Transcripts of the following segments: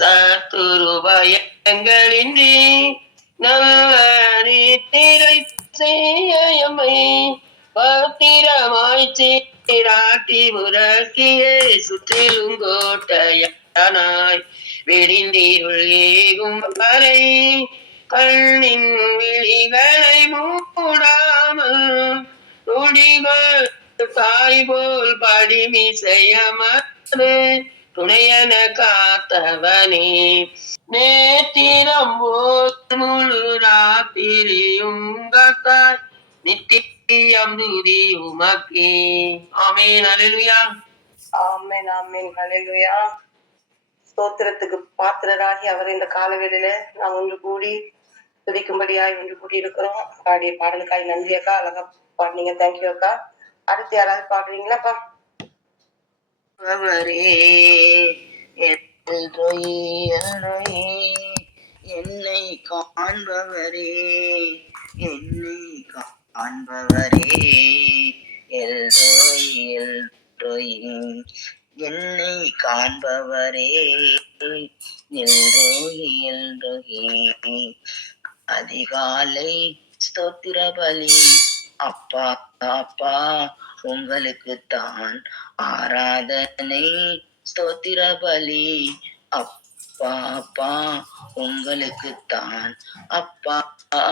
சத்துரு பயங்களின்றி நல்ல நீரை செய்யமை பத்திரமாய் சீராட்டி முறக்கியே சுற்றிலும் கோட்டையானாய் விடிந்தீருள் ஏகும் வரை கண்ணின் விழிகளை மூடாமல் நொடிகள் தாய் போல் படிமிசையமது துணையன காத்தவனே நேத்திரம் போல் முழு ராத்திரியும் காத்தாய் நித்தியம் துதி உமக்கே. ஆமென். அல்லேலூயா. ஆமென் ஆமென் ஹல்லேலூயா. ஸ்தோத்திரத்துக்கு பாத்திரராகி அவர் இந்த காலவேளையில நாம் ஒன்று கூடி துதிக்கும்படியாய் ஒன்று கூடி இருக்கிறோம். பாடிய பாடலுக்காய் நன்றி அக்கா, அழகா பாடுனீங்க. தேங்க்யூ அக்கா. அடுத்து யாராவது பாடுறீங்களாப்பா? என்னை காண்பவரே, என்னை காண்பவரே, எல்ரோய் எல்ரோய், என்னை காண்பவரே, எல்ரோய் எல்ரோய். அதிகாலை ஸ்தோத்திர பலி அப்பா அப்பா உங்களுக்குத்தான் ஆராதனை. ஸ்தோத்திர பலி அப்பா அப்பா உங்களுக்குத்தான், அப்பா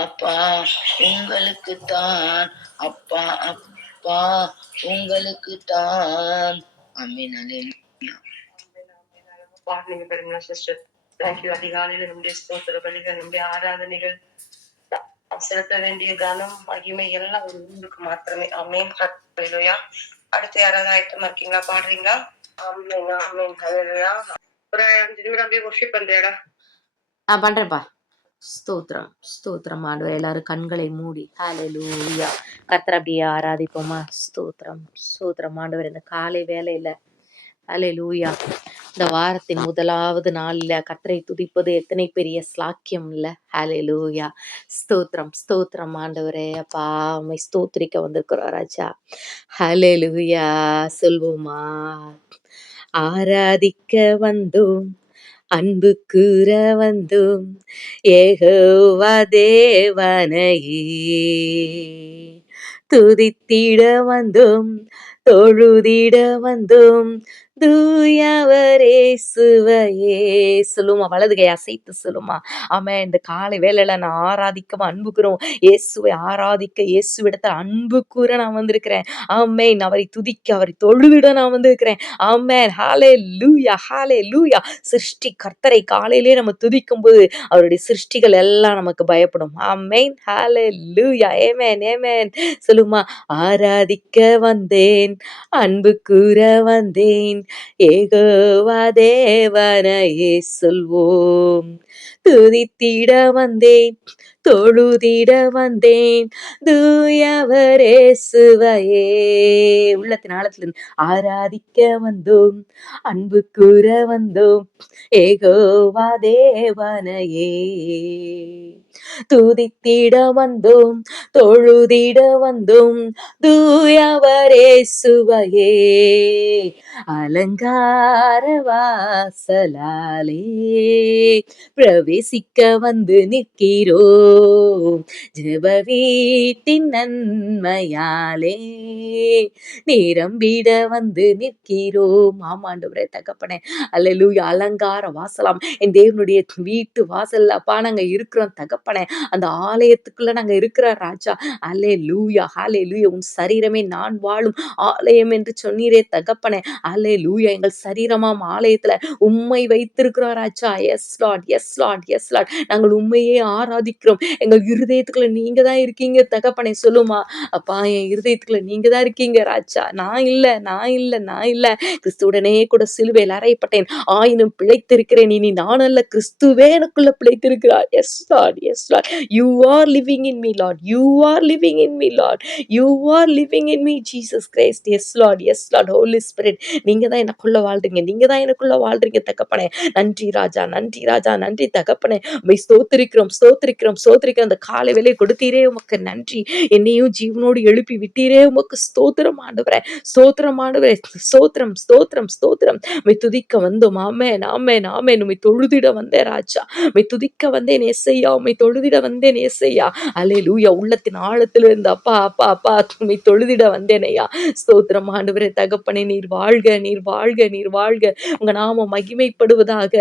அப்பா உங்களுக்குத்தான், அப்பா அப்பா உங்களுக்குத்தான். ஆமென். அல்லேலூயா. பாடுனீங்க பெருங்களா சிஸ்டர். தேங்க்யூ. அதிகாலையில நம்முடைய ஸ்தோத்திர பலிகள், நம்முடைய ஆராதனைகள் செலுத்த வேண்டிய கனம் மகிமை எல்லாம் ஒரு ஊருக்கு மாத்திரமே. ஆமென். ஹல்லேலூயா. அடுத்து யாராவது ஆயத்தமா இருக்கீங்களா? பாடுறீங்களா? ஆமென் ஆமென் ஹல்லேலூயா. ஒரு 5 நிமிடம் அப்படியே வொர்ஷிப் பண்றியாடா? பண்றேன்ப்பா. ஸ்தோத்திரம் ஸ்தோத்திரம் ஆண்டவரே. எல்லாரும் கண்களை மூடி ஹல்லேலூயா கர்த்தரை அப்படியே ஆராதிப்போமா. ஸ்தோத்திரம் ஸ்தோத்திரம் ஆண்டவரே. இந்த காலை வேலையில ஹல்லேலூயா, இந்த வாரத்தின் முதலாவது நாள்ல கர்த்தரை துதிப்பது எத்தனை பெரிய ஸ்லாக்கியம் இல்ல. ஹல்லேலூயா. ஸ்தோத்திரம் ஸ்தோத்திரம் ஆண்டவரே. அப்பா உம்மை ஸ்தோத்திரிக்க வந்திருக்கிறோம் ராஜா. ஹல்லேலூயா சொல்வோமா. ஆராதிக்க வந்தோம், அன்பு கூற வந்தோம், யெகோவா தேவனையே துதித்திட வந்தோம், தொழுதிட வந்தோம், தூயவரே சுவையே. சொல்லுமா, வலது கை அசைத்து சொல்லுமா. ஆமாம், இந்த காலை வேலையில நான் ஆராதிக்க அன்புக்குறோம், இயேசுவை ஆராதிக்க, இயேசுவிடத்தில் அன்பு கூற நான் வந்திருக்கிறேன். ஆமென். அவரை துதிக்க, அவரை தொழுதிட நான் வந்திருக்கிறேன். ஆமென். ஹல்லேலூயா ஹல்லேலூயா. சிருஷ்டி கர்த்தரை காலையிலே நம்ம துதிக்கும் போது அவருடைய சிருஷ்டிகள் எல்லாம் நமக்கு பயப்படும். ஆமென். ஹல்லேலூயா. ஆமென் ஆமென். சொல்லுமா. ஆராதிக்க வந்தேன், அன்பு கூற வந்தேன், யெகோவா தேவனையே சொல்வோம். துதித்திட வந்தேன், தொழுதிட வந்தேன், தூயவரே சுவையே. உள்ளத்தின் ஆழத்திலிருந்து ஆராதிக்க வந்தோம், அன்பு கூற வந்தோம், யெகோவா தேவனையே துதித்திட வந்தோம், தொழுதிட வந்தோம், தூயவரே சுவையே. அலங்கார வாசலாலே பிரவேசிக்க வந்து நிற்கிறோம், ஜெப வீட்டின் நன்மையாலே நிரம்பிட வந்து நிற்கிறோம். ஆமாண்டவரே தகப்பனே. அல்லேலூயா. அலங்கார வாசலாம், என் தேவனுடைய வீட்டு வாசல்ல அப்பா நாங்க இருக்கிறோம் தகப்பனே. அந்த ஆலயத்துக்குள்ள நாங்க இருக்கிற ராஜா. அல்லேலூயா ஹல்லேலூயா. உன் சரீரமே நான் வாழும் ஆலயம் என்று சொன்னீரே தகப்பனே. அல்லேலூயா. எங்கள் சரீரமாம் ஆலயத்துல உம்மை வைத்திருக்கிறோம் ராஜா. Yes lord yes lord yes lord. நாங்கள் உண்மையே ஆராதிக்கிறோம். எங்கள் இருதயத்துக்குள்ள நீங்க தான் இருக்கீங்க தகப்பனே. சொல்லுமா. அப்பா என் இருதயத்துக்குள்ள நீங்க தான் இருக்கீங்க ராஜா. நான் இல்ல நான் இல்ல நான் இல்ல. கிறிஸ்துவுடனே கூட சிலுவையில் அறையப்பட்டேன், ஆயினும் பிழைத்திருக்கிறேன். இனி நான் அல்ல, கிறிஸ்துவே எனக்குள்ள பிழைத்திருக்கிறார். Yes lord yes lord. You are living in me lord, you are living in me lord, you are living in me Jesus Christ. Yes lord yes lord. Holy spirit, நீங்க தான் எனக்குள்ள வாழ்றீங்க, நீங்க தான் எனக்குள்ள வாழ்றீங்க தகப்பனே. நன்றி ராஜா நன்றி ராஜா நன்றி தகப்பனே. உம்மை ஸ்தோத்திரிக்கிறோம் ஸ்தோத்திரிக்கிறோம் ஸ்தோத்திரிக்கிறேன். அந்த காலை வேளையை கொடுத்தீரே உமக்கு நன்றி. என்னையும் ஜீவனோடு எழுப்பி விட்டீரே உமக்கு ஸ்தோத்திரம் ஆண்டவரே. ஸ்தோத்திரம் ஆண்டவரே. ஸ்தோத்திரம் ஸ்தோத்திரம் ஸ்தோத்திரம். உம்மை துதிக்க வந்தோம். ஆமென் ஆமென் ஆமென். உம்மை தொழுதிட வந்தேன் ராஜா. உம்மை துதிக்க வந்தேன் ஏசையா. உம்மை தொழுதிட வந்தேன் ஏசையா. அல்லேலூயா. உள்ளத்தின் ஆழத்திலிருந்து அப்பா அப்பா அப்பா உம்மை தொழுதிட வந்தேன் ஐயா. ஸ்தோத்திரம் ஆண்டவரே. தகப்பனே நீர் வாழ்க நீர் வாழ்க நீர் வாழ்க. உங்க நாமம் மகிமைப்படுவதாக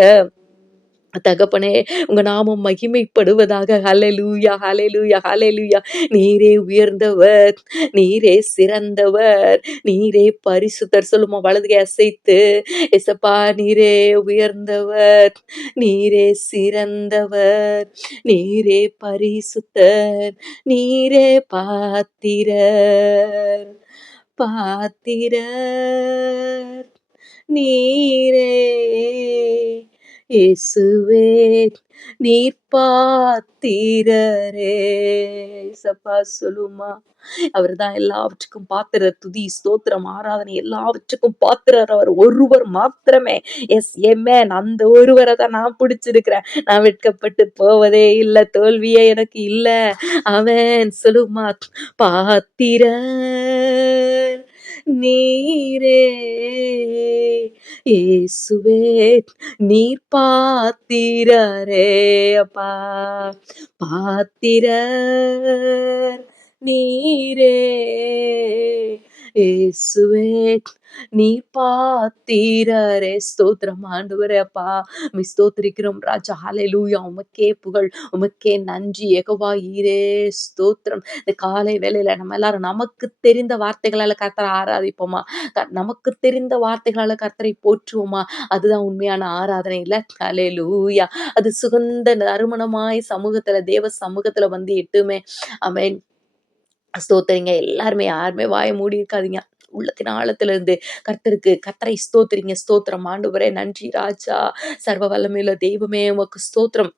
தகப்பனே. உங்க நாமம் மகிமைப்படுவதாக. ஹல்லேலூயா ஹல்லேலூயா ஹல்லேலூயா. நீரே உயர்ந்தவர், நீரே சிறந்தவர், நீரே பரிசுத்தர். சொல்லுமா வலதுகை அசைத்து. எசப்பா நீரே உயர்ந்தவர், நீரே சிறந்தவர், நீரே பரிசுத்தர், நீரே பாத்திரர் பாத்திரர் நீரே இயேசுவே நீர் பாத்திரரே. சப்பா சொல்லுமா. அவர்தான் எல்லாவற்றுக்கும் பாத்திரர். துதி ஸ்தோத்திரம் ஆராதனை எல்லாவற்றுக்கும் பாத்திரர் அவர் ஒருவர் மாத்திரமே. எஸ் ஏமேன். அந்த ஒருவரை தான் நான் பிடிச்சிருக்கிறேன். நான் வெட்கப்பட்டு போவதே இல்லை. தோல்வியே எனக்கு இல்லை. அவன் சொல்லுமா. பாத்திரர் நீரே இயேசுவே நீர் பாத்திரரே அப்பா. பாத்திரர் நீரே இயேசுவே நீ பாத்திரரே. ஸ்தோத்திரம் ஆண்டவரே அப்பா. உம்மை ஸ்தோத்திரிக்கிறோம் ராஜா. ஹல்லேலூயா. உமக்கே புகழ், உமக்கே நன்றி. யெகோவா ஈரே ஸ்தோத்திரம். இந்த காலை வேளையில நம்ம எல்லாரும் நமக்கு தெரிந்த வார்த்தைகளால கர்த்தரை ஆராதிப்போமா? நமக்கு தெரிந்த வார்த்தைகளால கர்த்தரை போற்றுவோமா? அதுதான் உண்மையான ஆராதனை இல்ல. ஹல்லேலூயா. அது சுகந்த நறுமணமாய் சமூகத்துல தேவ சமூகத்துல வந்து எட்டுமே. ஆமென். ஸ்தோத்திரிங்க. எல்லாருமே யாருமே வாயை மூடி இருக்காதீங்க. உள்ளத்தின் ஆழத்துல இருந்து கர்த்தரை ஸ்தோத்திரிங்க. ஸ்தோத்திரம் ஆண்டவரே. நன்றி ராஜா. சர்வ வல்லமையுள்ள தெய்வமே உமக்கு ஸ்தோத்திரம்.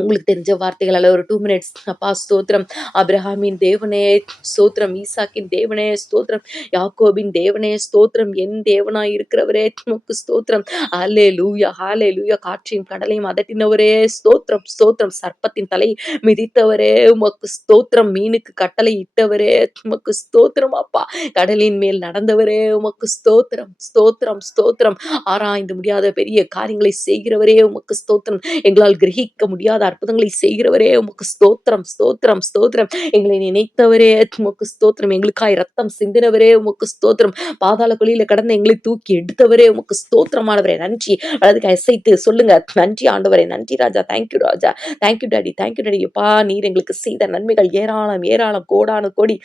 உங்களுக்கு தெரிஞ்ச வார்த்தைகளால ஒரு 2 மினிட்ஸ். அப்பா ஸ்தோத்திரம். ஆபிரகாமின் தேவனே ஸ்தோத்திரம், ஈசாக்கின் தேவனே ஸ்தோத்திரம், யாக்கோபின் தேவனே ஸ்தோத்திரம், என் தேவனாய் இருக்கிறவரே உமக்கு ஸ்தோத்திரம். ஹல்லேலூயா ஹல்லேலூயா. காற்றையும் கடலையும் அதட்டினவரே ஸ்தோத்திரம் ஸ்தோத்திரம். சர்ப்பத்தின் தலை மிதித்தவரே உமக்கு ஸ்தோத்திரம். மீனுக்கு கட்டளை இட்டவரே உமக்கு ஸ்தோத்திரம் அப்பா. கடலின் மேல் நடந்தவரே உமக்கு ஸ்தோத்திரம் ஸ்தோத்திரம் ஸ்தோத்திரம். ஆராய்ந்து முடியாத பெரிய காரியங்களை செய்கிறவரே உமக்கு ஸ்தோத்திரம். எங்களால் கிரகிக்க முடியாத அற்புதங்களை செய்கிறவரே உமக்கு ஸ்தோத்திரம் ஸ்தோத்திரம் ஸ்தோத்திரம். எங்களை நினைத்தவரே உமக்கு ஸ்தோத்திரம். எங்களுக்காய் ரத்தம் சிந்தினவரே உமக்கு ஸ்தோத்திரம். பாதாள குழியில கடந்த எங்களை தூக்கி எடுத்தவரே உமக்கு ஸ்தோத்திரமானவரே. நன்றி. வலதுகை அசைத்து சொல்லுங்க. நன்றி ஆண்டவரே. நன்றி ராஜா. தேங்க்யூ ராஜா. Thank you daddy. Thank you daddy. அப்பா நீர் எங்களுக்கு செய்த நன்மைகள் ஏராளம் ஏராளம் கோடானு கோடி.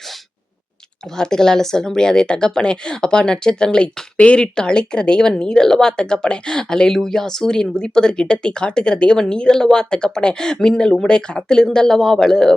வார்த்தைகளால சொல்ல முடியாதே தகப்பனே. அப்பா நட்சத்திரங்களை பேரிட்டு அழைக்கிற தேவன் நீரல்லவா தகப்பனே. அல்லேலூயா. சூரியன் உதிப்பதற்கு இடத்தை காட்டுகிற தேவன் நீரல்லவா தகப்பனே. மின்னல் உம்முடைய கரத்திலிருந்து அல்லவா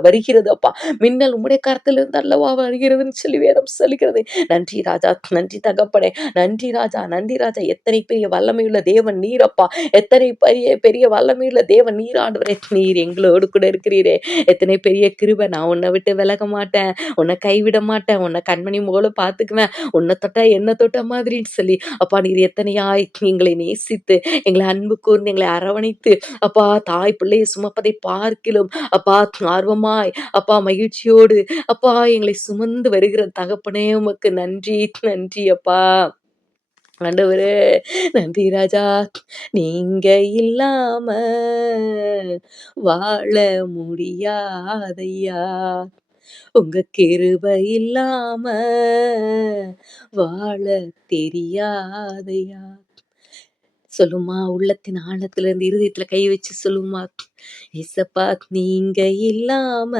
வருகிறது அப்பா. மின்னல் உம்முடைய கரத்திலிருந்து அல்லவா வருகிறதுன்னு சொல்லி வேதம் சொல்லுகிறது. நன்றி ராஜா. நன்றி தகப்பனே. நன்றி ராஜா. நன்றி ராஜா. எத்தனை பெரிய வல்லமையுள்ள தேவன் நீரப்பா. எத்தனை பெரிய பெரிய வல்லமையுள்ள தேவன் நீர் ஆண்டவரே. நீர் எங்களோடு கூட இருக்கிறீரே. எத்தனை பெரிய கிருபை. நான் உன்னை விட்டு விலக மாட்டேன், உன்னை கைவிட மாட்டேன், உன்னை கண்மணி போல பார்த்துக்குவேன், உன்னை தொட்டா என்ன தொட்ட மாதிரின்னு சொல்லி அப்பா நீர் எத்தனையாய் எங்களை நேசித்து எங்களை அன்பு கூர்ந்து எங்களை அரவணைத்து அப்பா தாய் பிள்ளையை சுமப்பதை பார்க்கிலும் அப்பா ஆர்வமாய் அப்பா மகிழ்ச்சியோடு அப்பா எங்களை சுமந்து வருகிற தகப்பனே உமக்கு நன்றி நன்றி அப்பா. ஆண்டவரே நன்றி ராஜா. நீங்க இல்லாம வாழ முடியாதையா, உங்க கிருபை இல்லாம வாழ தெரியாதையா. சொல்லுமா. உள்ளத்தின் ஆழத்துல இருந்து இருதயத்துல கை வச்சு சொல்லுமா. ஏசப்பா நீங்க இல்லாம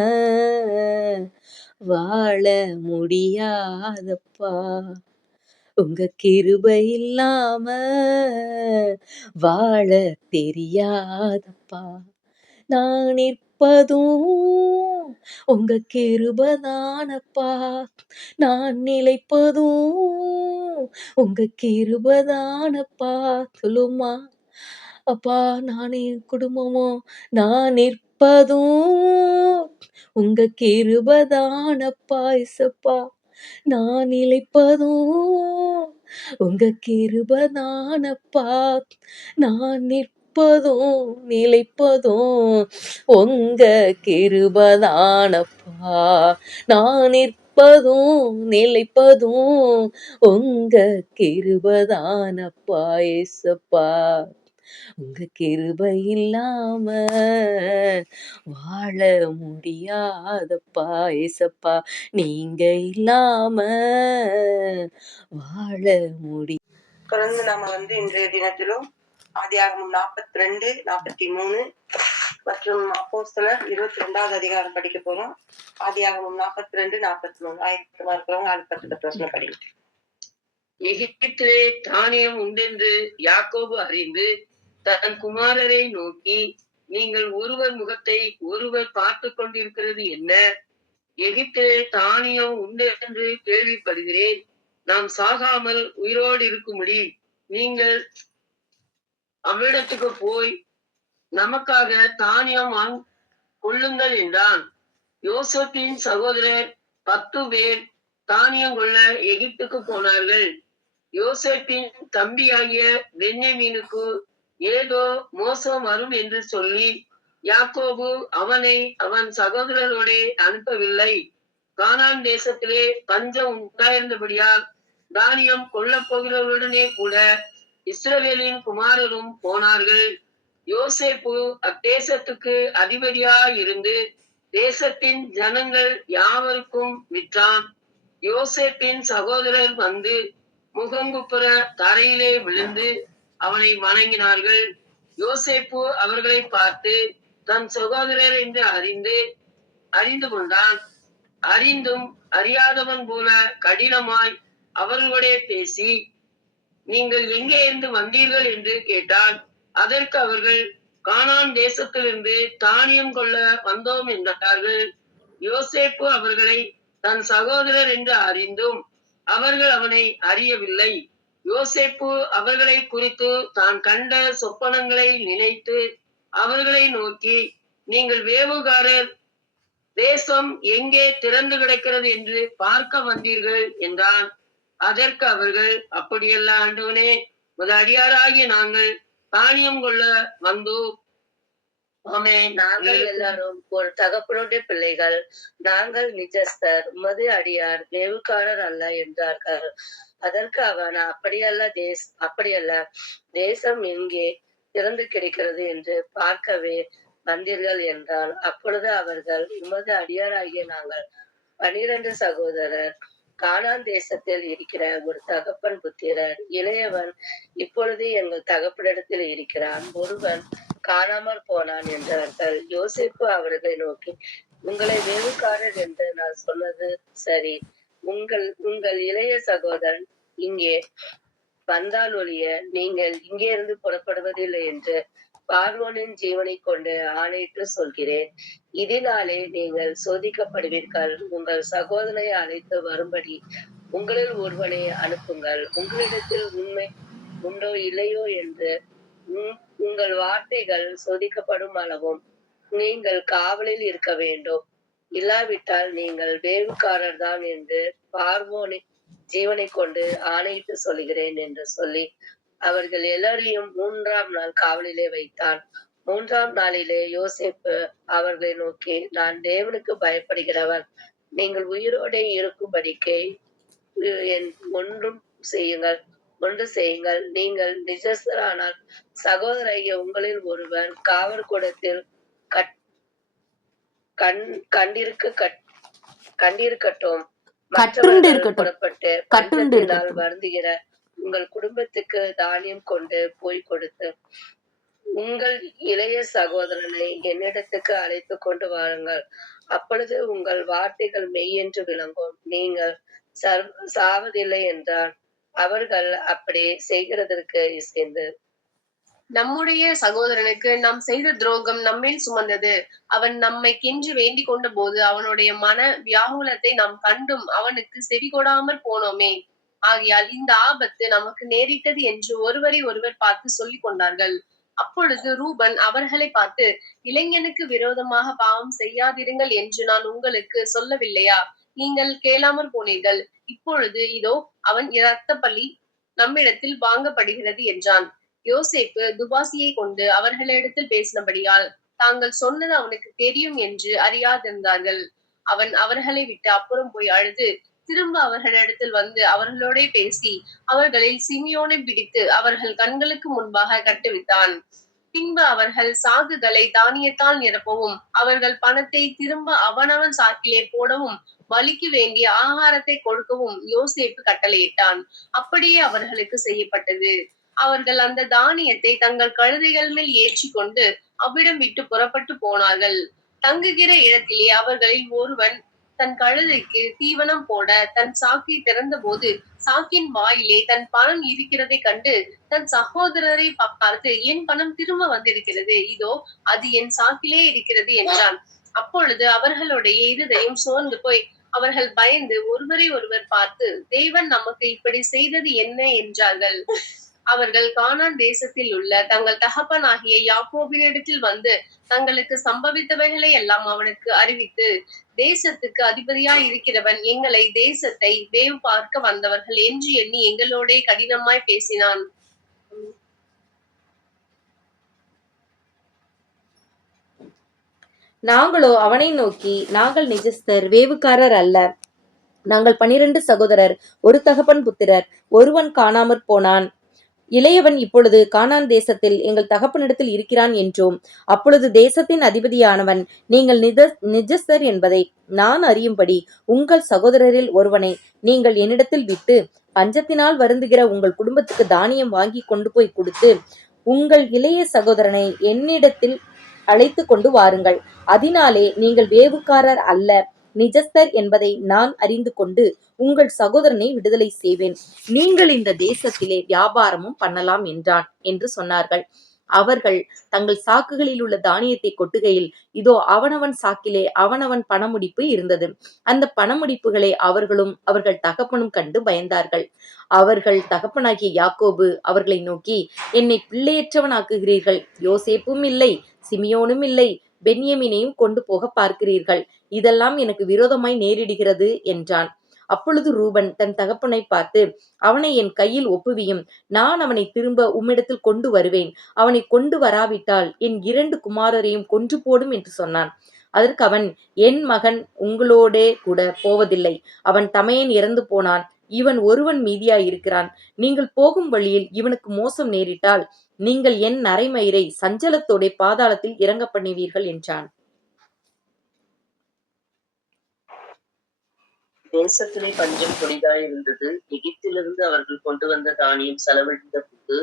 வாழ முடியாதப்பா, உங்க கிருபை இல்லாம வாழ தெரியாதப்பா. நான் நிற்பதும் உங்க கிருபதானப்பா, நான் நிலைப்பதும் உங்க கிருபதானப்பா. சொல்லுமா. அப்பா நானும் என் குடும்பமும் நான் நிற்பதும் உங்க கிருபதானப்பா. இசப்பா நான் நிலைப்பதும் உங்க கிருபதானப்பா, நான் நிற்பதும் நிலைப்பதும் உங்க கிருபதானப்பா. நான் நிற்பதும் நிலைப்பதும் உங்க கிருபதானப்பா ஏசப்பா. உங்க கிருபை இல்லாம வாழ முடியாதப்பா ஏசப்பா. நீங்க இல்லாம வாழ முடி தொடர்ந்து நாம இன்றைய தினத்திலும் ஆதியாகமம் 42, 43 மற்றும் அப்போஸ்தலர் 22வது அதிகாரம் படிக்க போறோம். ஆதியாகமம் 42, 43 ஆயத்தமா இருக்கிறவங்க 10 வசனம் படிங்க. எகிப்திலே தானியம் உண்டென்று யாக்கோபு அறிந்து தன் குமாரரை நோக்கி, நீங்கள் ஒருவர் முகத்தை ஒருவர் பார்த்து கொண்டிருக்கிறது என்ன? எகிப்திலே தானியம் உண்டென்று கேள்விப்படுகிறேன். நாம் சாகாமல் உயிரோடு இருக்கும்படி நீங்கள் அவ்விடத்துக்கு போய் நமக்காக தானியம் கொள்ளுங்கள் என்றான். யோசேப்பின் சகோதரர் 10 பேர் தானியம் கொள்ள எகிப்துக்கு போனார்கள். யோசேப்பின் தம்பியாகிய பென்யமீனுக்கு ஏதோ மோசம் வரும் என்று சொல்லி யாக்கோபு அவனை அவன் சகோதரரோடே அனுப்பவில்லை. கானான் தேசத்திலே பஞ்சம் உண்டாயிருந்தபடியால் தானியம் கொள்ளப் போகிறவர்களுடனே கூட இஸ்ரவேலின் குமாரரும் போனார்கள். யோசேப்பு அத்தேசத்துக்கு அதிபதியாயிருந்து தேசத்தின் ஜனங்கள் யாவருக்கும் விற்றான். யோசேப்பின் சகோதரர் வந்து முகங்குப்புற தரையிலே விழுந்து அவனை வணங்கினார்கள். யோசேப்பு அவர்களை பார்த்து தன் சகோதரர் என்று அறிந்து கொண்டான். அறிந்தும் அறியாதவன் போல கடினமாய் அவர்களுடைய பேசி, நீங்கள் எங்கே இருந்து வந்தீர்கள் என்று கேட்டான். அதற்கு அவர்கள், கானான் தேசத்திலிருந்து தானியம் கொள்ள வந்தோம் என்றார்கள். யோசேப்பு அவர்களை தன் சகோதரர் என்று அறிந்தும் அவர்கள் அவனை அறியவில்லை. யோசேப்பு அவர்களை குறித்து தான் கண்ட சொப்பனங்களை நினைத்து அவர்களை நோக்கி, நீங்கள் வேவுகாரர், தேசம் எங்கே திறந்து கிடக்கிறது என்று பார்க்க வந்தீர்கள் என்றான். அதற்கு அவர்கள், அப்படியல்ல ஆண்டவனே, உமது அடியாராகிய நாங்கள் தானியம் கொள்ள வந்தோம். நாங்கள் எல்லாரும் ஒரு தகப்பனுடைய பிள்ளைகள், நாங்கள் நிஜஸ்தர், உமது அடியார் வேவுக்காரர் அல்ல என்றார்கள். அதற்கு அவன், அப்படியல்ல, தேசம் எங்கே திறந்து கிடைக்கிறது என்று பார்க்கவே வந்தீர்கள் என்றான். அப்பொழுது அவர்கள், உமது அடியாராகிய நாங்கள் 12 சகோதரர், கானான் தேசத்தில் இருக்கிற ஒரு தகப்பன் புத்திரர். இளையவன் இப்பொழுது எங்கள் தகப்பனிடத்தில் இருக்கிறான், ஒருவன் காணாமல் போனான் என்றார்கள். யோசேப்பு அவர்களை நோக்கி, உங்களை வேவுக்காரர் என்று நான் சொன்னது சரி. உங்கள் இளைய சகோதரன் இங்கே வந்தால் ஒழிய நீங்கள் இங்கே இருந்து புறப்படுவதில்லை என்று பார்வோனின் ஜீவனை கொண்டு ஆணையிட்டு சொல்கிறேன். இதனாலே நீங்கள் சோதிக்கப்படுவீர்கள். உங்கள் சகோதரனை அழைத்து வரும்படி உங்களில் ஒருவனை அனுப்புங்கள். உங்களிடத்தில் உண்மை உண்டோ இல்லையோ என்று உங்கள் வார்த்தைகள் சோதிக்கப்படும் அளவும் நீங்கள் காவலில் இருக்க வேண்டும். இல்லாவிட்டால் நீங்கள் வேவுக்காரர் தான் என்று பார்வோனின் ஜீவனை கொண்டு ஆணையிட்டு சொல்கிறேன் என்று சொல்லி அவர்கள் எல்லாரையும் 3ஆம் நாள் காவலிலே வைத்தான். 3ஆம் நாளிலே யோசேப்பு அவர்களை நோக்கி, நான் தேவனுக்கு பயப்படுகிறவன். நீங்கள் உயிரோടെ இருக்கும்படிக்கு ஒன்று செய்யுங்கள். நீங்கள் நிஜஸ்தரானால் சகோதரைய உங்களில் ஒருவன் காவற்கூடத்தில் கண்டிருக்கட்டும். மற்றவர்கள் புறப்பட்டு பஞ்சத்தினால் வருந்துகிற உங்கள் குடும்பத்துக்கு தானியம் கொண்டு போய் கொடுத்து உங்கள் இளைய சகோதரனை என்னிடத்துக்கு அழைத்து கொண்டு வாருங்கள். அப்பொழுது உங்கள் வார்த்தைகள் மெய் என்று விளங்கும், நீங்கள் சாவதில்லை என்றான். அவர்கள் அப்படி செய்கிறதற்கு இசைந்து, நம்முடைய சகோதரனுக்கு நாம் செய்த துரோகம் நம்மேல் சுமந்தது. அவன் நம்மை கென்று வேண்டிக் கொண்ட போது அவனுடைய மன வியாகுலத்தை நாம் கண்டும் அவனுக்கு செவி கொடாமல் போனோமே. ஆகையால் இந்த ஆபத்து நமக்கு நேரிட்டது என்று ஒருவரை ஒருவர் பார்த்து சொல்லிக் கொண்டார்கள். அப்பொழுது ரூபன் அவர்களை பார்த்து, இளைஞனுக்கு விரோதமாக பாவம் செய்யாதிருங்கள் என்று நான் உங்களுக்கு சொல்லவில்லையா? நீங்கள் கேளாமற் போனீர்கள். இப்பொழுது இதோ அவன் இரத்த பலி நம்மிடத்தில் வாங்கப்படுகிறது என்றான். யோசேப்பு துபாசியை கொண்டு அவர்களிடத்தில் பேசினபடியால் தாங்கள் சொன்னது அவனுக்கு தெரியும் என்று அறியாதிருந்தார்கள். அவன் அவர்களை விட்டு அப்புறம் போய் அழுது திரும்ப அவர்களிடத்தில் வந்து அவர்களோட பேசி அவர்களில் சிமியோனை பிடித்து அவர்கள் கண்களுக்கு முன்பாக கட்டுவித்தான். பின்பு அவர்கள் சாக்குகளை தானியத்தால் நிரப்பவும் அவர்கள் பணத்தை திரும்ப அவனவன் சாக்கிலே போடவும் பலிக்கு வேண்டிய ஆகாரத்தை கொடுக்கவும் யோசேப்பு கட்டளையிட்டான். அப்படியே அவர்களுக்கு செய்யப்பட்டது. அவர்கள் அந்த தானியத்தை தங்கள் கழுதைகள் மேல் ஏற்றி கொண்டு அவ்விடம் விட்டு புறப்பட்டு போனார்கள். தங்குகிற இடத்திலே அவர்களில் ஒருவன் தன் கழுதைக்கு தீவனம் போட தன் சாக்கை திறந்த போது சாக்கின் வாயிலே தன் பணம் இருக்கிறதை கண்டு தன் சகோதரரை பார்த்து, என் பணம் திரும்ப வந்திருக்கிறது, இதோ அது என் சாக்கிலே இருக்கிறது என்றான். அப்பொழுது அவர்களுடைய இருதயம் சோர்ந்து போய் அவர்கள் பயந்து ஒருவரை ஒருவர் பார்த்து, தேவன் நமக்கு இப்படி செய்தது என்ன என்றார்கள். அவர்கள் கானான் தேசத்தில் உள்ள தங்கள் தகப்பனாகிய யாக்கோபினிடத்தில் வந்து தங்களுக்கு சம்பவித்தவைகளை எல்லாம் அவனுக்கு அறிவித்து, தேசத்துக்கு அதிபதியாய் இருக்கிறவன் எங்களை தேசத்தை வேவு பார்க்க வந்தவர்கள் என்று எண்ணி எங்களோட கடினமாய் பேசினான். நாங்களோ அவனை நோக்கி, நாங்கள் நிஜஸ்தர், வேவுக்காரர் அல்ல. நாங்கள் 12 சகோதரர், ஒரு தகப்பன் புத்திரர். ஒருவன் காணாமற் போனான். இளையவன் இப்பொழுது கானான் தேசத்தில் எங்கள் தகப்பனிடத்தில் இருக்கிறான் என்றோம். அப்பொழுது தேசத்தின் அதிபதியானவன், நீங்கள் நிஜஸ்தர் என்பதை நான் அறியும்படி உங்கள் சகோதரரில் ஒருவனை நீங்கள் என்னிடத்தில் விட்டு பஞ்சத்தினால் வருந்துகிற உங்கள் குடும்பத்துக்கு தானியம் வாங்கி கொண்டு போய் கொடுத்து உங்கள் இளைய சகோதரனை என்னிடத்தில் அழைத்து கொண்டு வாருங்கள். அதனாலே நீங்கள் வேவுக்காரர் அல்ல, நிஜஸ்தர் என்பதை நான் அறிந்து கொண்டு உங்கள் சகோதரனை விடுதலை செய்வேன். நீங்கள் இந்த தேசத்திலே வியாபாரமும் பண்ணலாம் என்றான் என்று சொன்னார்கள். அவர்கள் தங்கள் சாக்குகளில் உள்ள தானியத்தை கொட்டுகையில், இதோ அவனவன் சாக்கிலே அவனவன் பணமுடிப்பு இருந்தது. அந்த பணமுடிப்புகளை அவர்களும் அவர்கள் தகப்பனும் கண்டு பயந்தார்கள். அவர்கள் தகப்பனாகிய யாக்கோபு அவர்களை நோக்கி, என்னை பிள்ளையற்றவனாக்குகிறீர்கள். யோசேப்பும் இல்லை, சிமியோனும் இல்லை, பென்யமீனையும் கொண்டு போக பார்க்கிறீர்கள். இதெல்லாம் எனக்கு விரோதமாய் நேரிடுகிறது என்றான். அப்பொழுது ரூபன் தன் தகப்பனை பார்த்து, அவனை என் கையில் ஒப்புவியும், நான் அவனை திரும்ப உம்மிடத்தில் கொண்டு வருவேன். அவனை கொண்டு வராவிட்டால் என் 2 குமாரரையும் கொன்று போடும் என்று சொன்னான். அதற்கு அவன், என் மகன் உங்களோடே கூட போவதில்லை. அவன் தமையன் இறந்து போனான், இவன் ஒருவன் மீதியாயிருக்கிறான். நீங்கள் போகும் வழியில் இவனுக்கு மோசம் நேரிட்டால் நீங்கள் என் நரைமயிரை சஞ்சலத்தோட பாதாளத்தில் இறங்க பண்ணுவீர்கள் என்றான். தேசத்திலே பஞ்சம் கொடிதாயிருந்தது. எகிப்திலிருந்து அவர்கள் கொண்டு வந்த தானியம் செலவழிந்த போது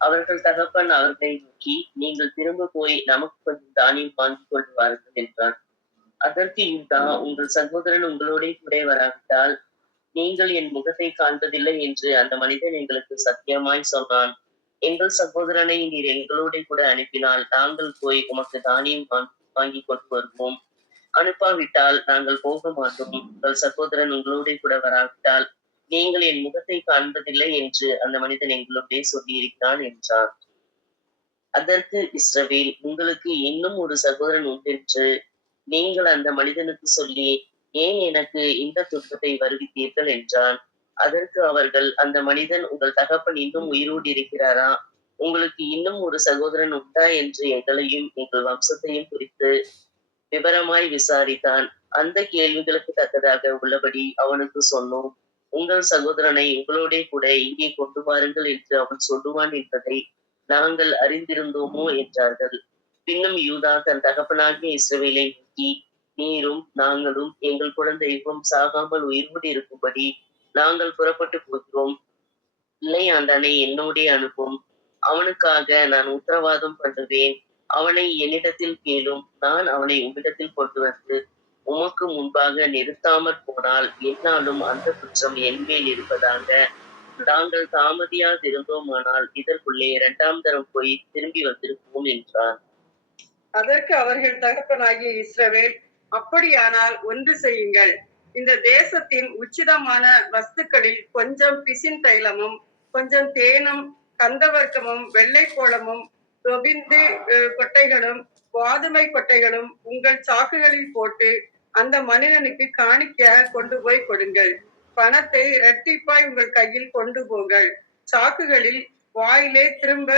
அவர்கள் தகப்பன் அவர்களை நோக்கி, நீங்கள் திரும்ப போய் நமக்கு கொஞ்சம் தானியம் வாங்கி கொண்டு வாருங்கள் என்றான். அதற்கு யூதா, உங்கள் சகோதரன் உங்களோட கூட வராவிட்டால் நீங்கள் என் முகத்தை காண்பதில்லை என்று அந்த மனிதன் எங்களுக்கு சத்தியமாய் சொன்னான். எங்கள் சகோதரனை நீர் எங்களோட கூட அனுப்பினால் நாங்கள் போய் உமக்கு தானியம் வாங்கி கொண்டு வருவோம். அனுப்பாவிட்டால் நாங்கள் போக மாட்டோம். உங்கள் சகோதரன் உங்களோட கூட வராவிட்டால் நீங்கள் என் முகத்தை காண்பதில்லை என்று அந்த மனிதன் எங்களோட சொல்லியிருக்கிறான் என்றான். அதற்கு இஸ்ரவேல், உங்களுக்கு இன்னும் ஒரு சகோதரன் உண்டென்று நீங்கள் அந்த மனிதனுக்கு சொல்லி ஏன் எனக்கு இந்த துன்பத்தை வருவித்தீர்கள் என்றான். அதற்கு அவர்கள், அந்த மனிதன் உங்கள் தகப்பன் இன்னும் உயிரோடு இருக்கிறாரா, உங்களுக்கு இன்னும் ஒரு சகோதரன் உண்டா என்று எங்களையும் எங்கள் வம்சத்தையும் குறித்து விவரமாய் விசாரித்தான். அந்த கேள்விகளுக்கு தக்கதாக உள்ளபடி அவனுக்கு சொன்னோம். உங்கள் சகோதரனை உங்களோட கூட இங்கே கொண்டு வாருங்கள் என்று அவன் சொல்லுவான் என்பதை நாங்கள் அறிந்திருந்தோமோ என்றார்கள். பின்னும் யூதா தன் தகப்பனாகிய இஸ்ரவேலை நோக்கி, நீரும் நாங்களும் எங்கள் குழந்தையும் சாகாமல் உயிரோடு இருக்கும்படி நாங்கள் புறப்பட்டு போகிறோம். பிள்ளையாண்டனை என்னோட அனுப்பும், அவனுக்காக நான் உத்தரவாதம் பண்ணுவேன். அவனை என்னிடத்தில் கேளும், நான் அவனை உம்மிடத்தில் கொண்டு வந்து உமக்கு முன்பாக நிறுத்தாமற் போனால் என்னாலும் அந்த குற்றம் என் மேல் இருப்பதாக. நாங்கள் தாமதியாதிருந்தோமானால் இதற்குள்ளே 2ஆம் தரம் போய் திரும்பி வந்திருப்போம் என்றான். அதற்கு அவர்கள் தகப்பனாகிய இஸ்ரவேல், அப்படியானால் ஒன்று செய்யுங்கள், இந்த தேசத்தின் உச்சிதமான வஸ்துக்களில் கொஞ்சம் பிசின் தைலமும் கொஞ்சம் தேனும் கந்தவர்க்கமும் வெள்ளைக்கோளமும் தொபிந்து கொட்டைகளும் வாதுமை கொட்டைகளும் உங்கள் சாக்குகளில் போட்டு அந்த மனிதனுக்கு காணிக்கையாக கொண்டு போய் கொடுங்கள். பணத்தை இரட்டிப்பாய் உங்கள் கையில் கொண்டு போங்கள். சாக்குகளில் வாயிலே திரும்ப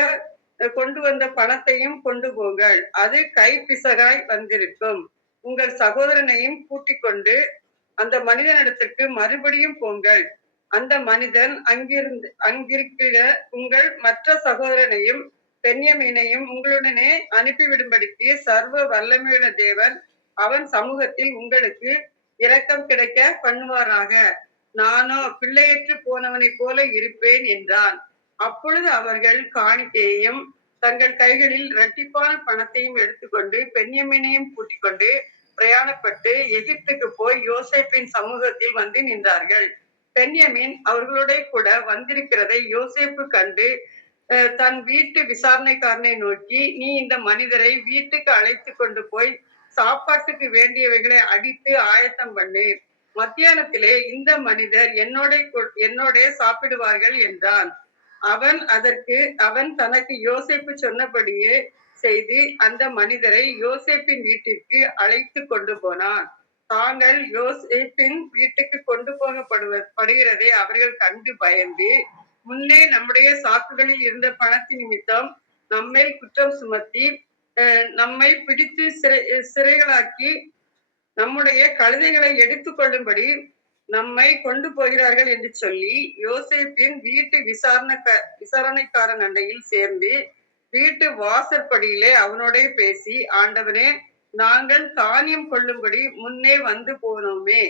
கொண்டு வந்த பணத்தையும் கொண்டு போங்கள், அது கைப்பிசகாய் வந்திருக்கும். உங்கள் சகோதரனையும் கூட்டிக் கொண்டு அந்த மனிதனிடத்திற்கு மறுபடியும் போங்கள். அந்த மனிதன் அங்கிருக்கிற உங்கள் மற்ற சகோதரனையும் பென்யமீனையும் உங்களுடனே அனுப்பிவிடும்படிக்கு சர்வ வல்லமையுள்ள தேவன் அவன் சமூகத்தில் உங்களுக்கு இரக்கம் கிடைக்க பண்ணுவாராக. நானோ பிள்ளையற்று போனவனைப் போல இருப்பேன் என்றான். அப்பொழுது அவர்கள் காணிக்கையையும் தங்கள் கைகளில் இரட்டிப்பான பணத்தையும் எடுத்துக்கொண்டு பென்யமீனையும் கூட்டிக் கொண்டு பிரயாணப்பட்டு எகிப்துக்கு போய் யோசேப்பின் சமூகத்தில் வந்து நின்றார்கள். பென்யமீன் அவர்களோட கூட வந்திருக்கிறதை யோசேப்பு கண்டு தன் வீட்டு விசாரணைக்காரனை நோக்கி, நீ இந்த மனிதரை வீட்டுக்கு அழைத்து கொண்டு போய் சாப்பாட்டுக்கு வேண்டியவைகளை அடித்து ஆயத்தம் பண்ணு. மத்தியானத்திலே இந்த மனிதர் என்னோட சாப்பிடுவார்கள் என்றான். அவன் தனக்கு யோசேப்பு சொன்னபடியே செய்து அந்த மனிதரை யோசேப்பின் வீட்டிற்கு அழைத்து கொண்டு போனான். தாங்கள் யோசேப்பின் வீட்டுக்கு கொண்டு போகப்படுகிறதை அவர்கள் கண்டு பயந்து, முன்னே நம்முடைய சாக்குகளில் இருந்த பணத்தின் நிமித்தம் நம்மேல் குற்றம் சுமத்தி நம்மை பிடித்து சிறைகளாக்கி நம்முடைய கழுதைகளை எடுத்து கொள்ளும்படி நம்மை கொண்டு போகிறார்கள் என்று சொல்லி யோசேப்பின் வீட்டு விசாரணைக்காரன் அண்டையில் சேர்ந்து வீட்டு வாசற்படியிலே அவனோட பேசி, ஆண்டவனே, நாங்கள் தானியம் கொள்ளும்படி முன்னே வந்து போனோமே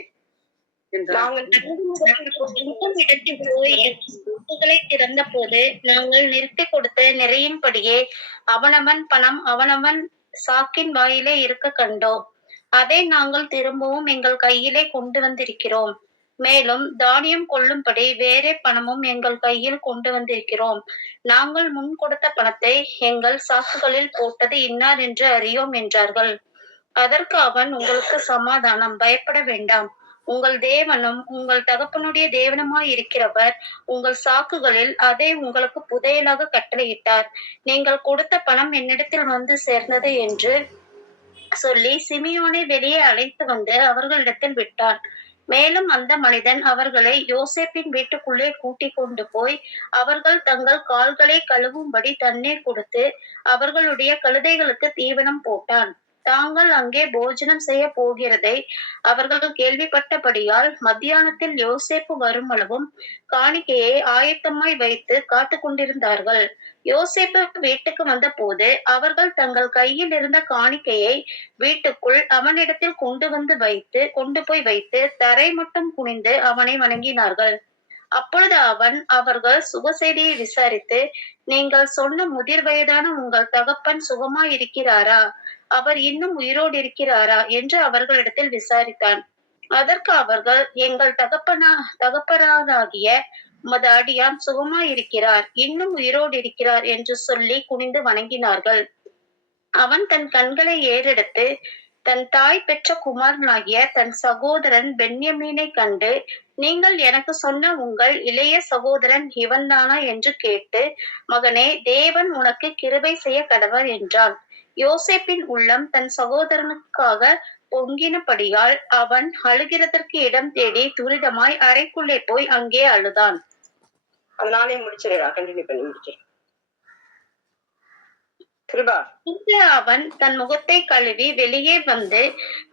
திறந்த போது நாங்கள் நிறுத்தி கொடுத்த நிறையின்படியே அவனவன் பணம் அவனவன் சாக்கின் வாயிலே இருக்க கண்டோம். அதை நாங்கள் திரும்பவும் எங்கள் கையிலே கொண்டு வந்திருக்கிறோம். மேலும் தானியம் கொள்ளும்படி வேறே பணமும் எங்கள் கையில் கொண்டு வந்திருக்கிறோம். நாங்கள் முன் கொடுத்த பணத்தை எங்கள் சாக்குகளில் போட்டது இன்னார் என்று அறியோம் என்றார்கள். அதற்கு அவன், உங்களுக்கு சமாதானம், பயப்பட வேண்டாம். உங்கள் தேவனும் உங்கள் தகப்பனுடைய தேவனுமாய் இருக்கிறவர் உங்கள் சாக்குகளில் அதை உங்களுக்கு புதையலாக கட்டளையிட்டார். நீங்கள் கொடுத்த பணம் என்னிடத்தில் வந்து சேர்ந்தது என்று சொல்லி சிமியோனை வெளியே அழைத்து வந்து அவர்களிடத்தில் விட்டான். மேலும் அந்த மனிதன் அவர்களை யோசேப்பின் வீட்டுக்குள்ளே கூட்டிக் கொண்டு போய் அவர்கள் தங்கள் கால்களை கழுவும்படி தண்ணீர் கொடுத்து அவர்களுடைய கழுதைகளுக்கு தீவனம் போட்டான். தாங்கள் அங்கே போஜனம் செய்ய போகிறதை அவர்கள் கேள்விப்பட்டபடியால் மத்தியானத்தில் யோசேப்பு வரும் அளவும் காணிக்கையை ஆயத்தமாய் வைத்து காத்து கொண்டிருந்தார்கள். யோசேப்பு வீட்டுக்கு வந்த போது அவர்கள் தங்கள் கையில் இருந்த காணிக்கையை வீட்டுக்குள் அவனிடத்தில் கொண்டு போய் வைத்து தரை மட்டும் குனிந்து அவனை வணங்கினார்கள். அப்பொழுது அவர்கள் சுக செய்தியை விசாரித்து, நீங்கள் சொன்ன முதிர் வயதான உங்கள் தகப்பன் சுகமாய் இருக்கிறாரா? அவர் இன்னும் உயிரோடு இருக்கிறாரா என்று அவர்களிடத்தில் விசாரித்தான். அதற்கு அவர்கள், எங்கள் தகப்பனாகிய உமது அடியான் சுகமாய் இருக்கிறார், இன்னும் உயிரோடு இருக்கிறார் என்று சொல்லி குனிந்து வணங்கினார்கள். அவன் தன் கண்களை ஏறெடுத்து தன் தாய் பெற்ற குமாரனாகிய தன் சகோதரன் பென்யமீனை கண்டு, நீங்கள் எனக்கு சொன்ன உங்கள் இளைய சகோதரன் இவன்தானா என்று கேட்டு, மகனே, தேவன் உனக்கு கிருபை செய்ய கடவர் என்றான். யோசேப்பின் உள்ளம் தன் சகோதரனுக்காக பொங்கினபடியால் அவன் அழுகிறதற்கு இடம் தேடி துரிதமாய் அறைக்குள்ளே போய் அங்கே அழுதான். அதனாலே முடிச்சிடலாம். கண்டினியூ பண்ணி முடிக்கிறேன். கிருபா. அவன் தன் முகத்தை கழுவி வெளியே வந்து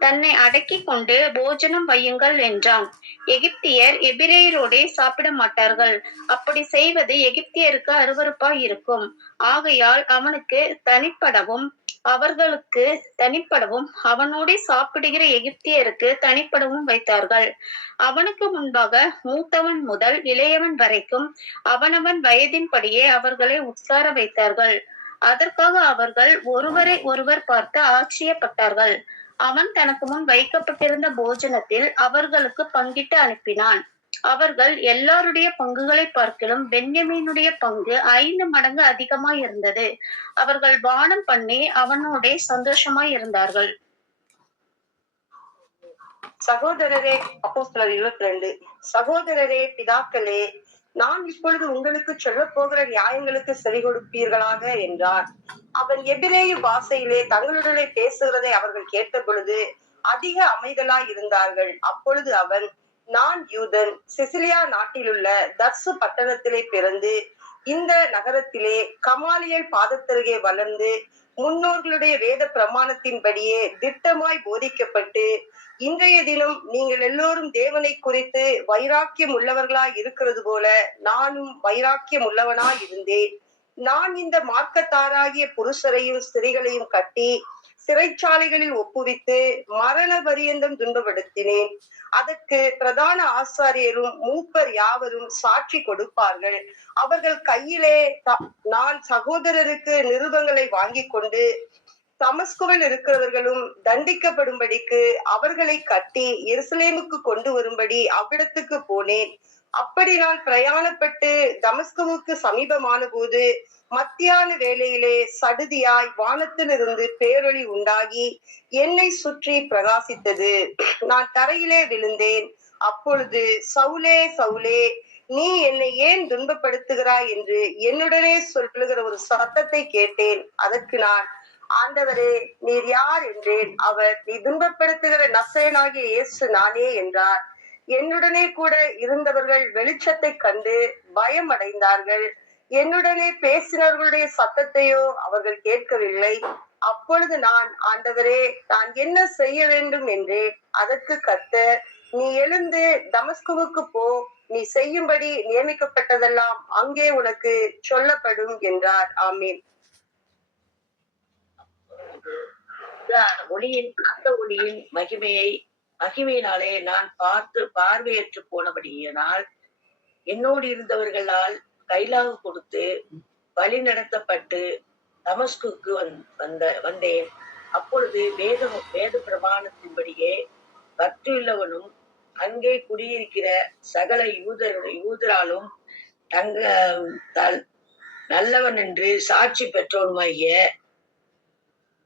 தன்னை அடக்கி கொண்டு போஜனம் வையுங்கள் என்றான். எகிப்தியர் எபிரேயரோடே சாப்பிட மாட்டார்கள். அப்படி செய்வது எகிப்தியருக்கு அருவருப்பாய் இருக்கும். ஆகையால் அவனுக்கு தனிப்படவும் அவர்களுக்கு தனிப்படவும் அவனோடே சாப்பிடுகிற எகிப்தியருக்கு தனிப்படவும் வைத்தார்கள். அவனுக்கு முன்பாக மூத்தவன் முதல் இளையவன் வரைக்கும் அவனவன் வயதின்படியே அவர்களை உட்கார வைத்தார்கள். அதற்காக அவர்கள் ஒருவரை ஒருவர் பார்த்து ஆச்சரியப்பட்டார்கள். அவன் தனக்கு முன் வைக்கப்பட்டிருந்த போஜனத்தில் அவர்களுக்கு பங்கிட்டு அனுப்பினான். அவர்கள் எல்லாருடைய பங்குகளை பார்க்கிலும் பென்யமீனுடைய பங்கு 5 மடங்கு அதிகமாய் இருந்தது. அவர்கள் பானம் பண்ணி அவனோட சந்தோஷமாய் இருந்தார்கள். சகோதரரே, அப்போஸ்தலர் 22. சகோதரரே, பிதாக்களே, நான் இப்பொழுது உங்களுக்கு சொல்ல போகிற நியாயங்களுக்கு செவி கொடுப்பீர்களாக என்றார். அவன் எபிரேய பாஷையிலே தங்களுடனே பேசுகிறதை அவர்கள் கேட்ட பொழுது அதிக அமைதலாய் இருந்தார்கள். அப்பொழுது அவன், நான் யூதன், சிசிலியா நாட்டிலுள்ள தர்சு பட்டணத்திலே பிறந்து இந்த நகரத்திலே கமாலியல் பாதத்தருகே வளர்ந்து முன்னோர்களுடைய வேத பிரமாணத்தின்படியே திட்டமாய் போதிக்கப்பட்டு இன்றைய தினம் நீங்கள் எல்லோரும் தேவனை குறித்து வைராக்கியம் உள்ளவர்களாய் இருக்கிறது போல நானும் வைராக்கியம் உள்ளவனாய் இருந்தேன். நான் இந்த மார்க்கத்தாராகிய புருஷரையும் ஸ்திரீகளையும் கட்டி சிறைச்சாலைகளில் ஒப்புவித்து மரண பரியந்தம் துன்பப்படுத்தினேன். அதற்கு பிரதான ஆசாரியரும் மூப்பர் யாவரும் சாட்சி கொடுப்பார்கள். அவர்கள் கையிலே நான் சகோதரருக்கு நிருபங்களை வாங்கி கொண்டு தமஸ்குவில் இருக்கிறவர்களும் தண்டிக்கப்படும்படிக்கு அவர்களை கட்டி எருசலேமுக்கு கொண்டு வரும்படி அவ்விடத்துக்கு போனேன். அப்படி நான் பிரயாணப்பட்டு தமஸ்குவுக்கு சமீபமான போது மத்தியான வேளையிலே சடுதியாய் வானத்திலிருந்து பேரொளி உண்டாகி என்னை சுற்றி பிரகாசித்தது. நான் தரையிலே விழுந்தேன். அப்பொழுது சவுலே சவுலே, நீ என்னை ஏன் துன்பப்படுத்துகிறாய் என்று என்னுடனே சொல்லுகிற ஒரு சத்தத்தை கேட்டேன். அதற்கு நான், ஆண்டவரே, நீர் யார் என்றேன். அவர், நீ துன்பப்படுத்துகிற நசரேயனாகிய இயேசு நானே என்றார். என்னுடனே கூட இருந்தவர்கள் வெளிச்சத்தை கண்டு பயம் அடைந்தார்கள். என்னுடனே பேசினவர்களுடைய சத்தத்தையோ அவர்கள் கேட்கவில்லை. அப்பொழுது நான், ஆண்டவரே, நான் என்ன செய்ய வேண்டும் என்றேன். அதற்கு கர்த்தர், நீ எழுந்து தமஸ்குவுக்கு போ, நீ செய்யும்படி நியமிக்கப்பட்டதெல்லாம் அங்கே உனக்கு சொல்லப்படும் என்றார். ஆமீன். அந்த ஒளியின் மகிமையினாலே நான் பார்வையற்று போனபடியினால் என்னோடு இருந்தவர்களால் கைலாகு கொடுத்து வழி நடத்தப்பட்டு தமஸ்குக்கு வந்தேன். அப்பொழுது வேத பிரமாணத்தின்படியே பற்றுள்ளவனும் அங்கே குடியிருக்கிற சகல யூதராலும் நல்லவன் என்று சாட்சி பெற்றவனுமாகிய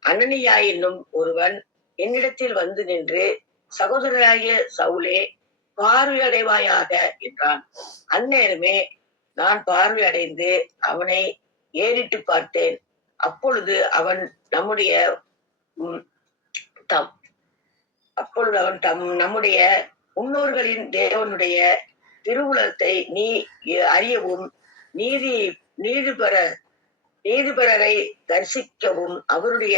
அனனியா என்னும் ஒருவன் என்னிடத்தில் வந்து நின்று, சகோதரராகிய சவுலே, பார்வையடைவாயாக என்றான். அந்நேரமே நான் பார்வையடைந்து அவனை ஏறிட்டு பார்த்தேன். அப்பொழுது அவன் நம்முடைய முன்னோர்களின் தேவனுடைய திருவுளத்தை நீ அறியவும் நீதிபரரை தரிசிக்கவும் அவருடைய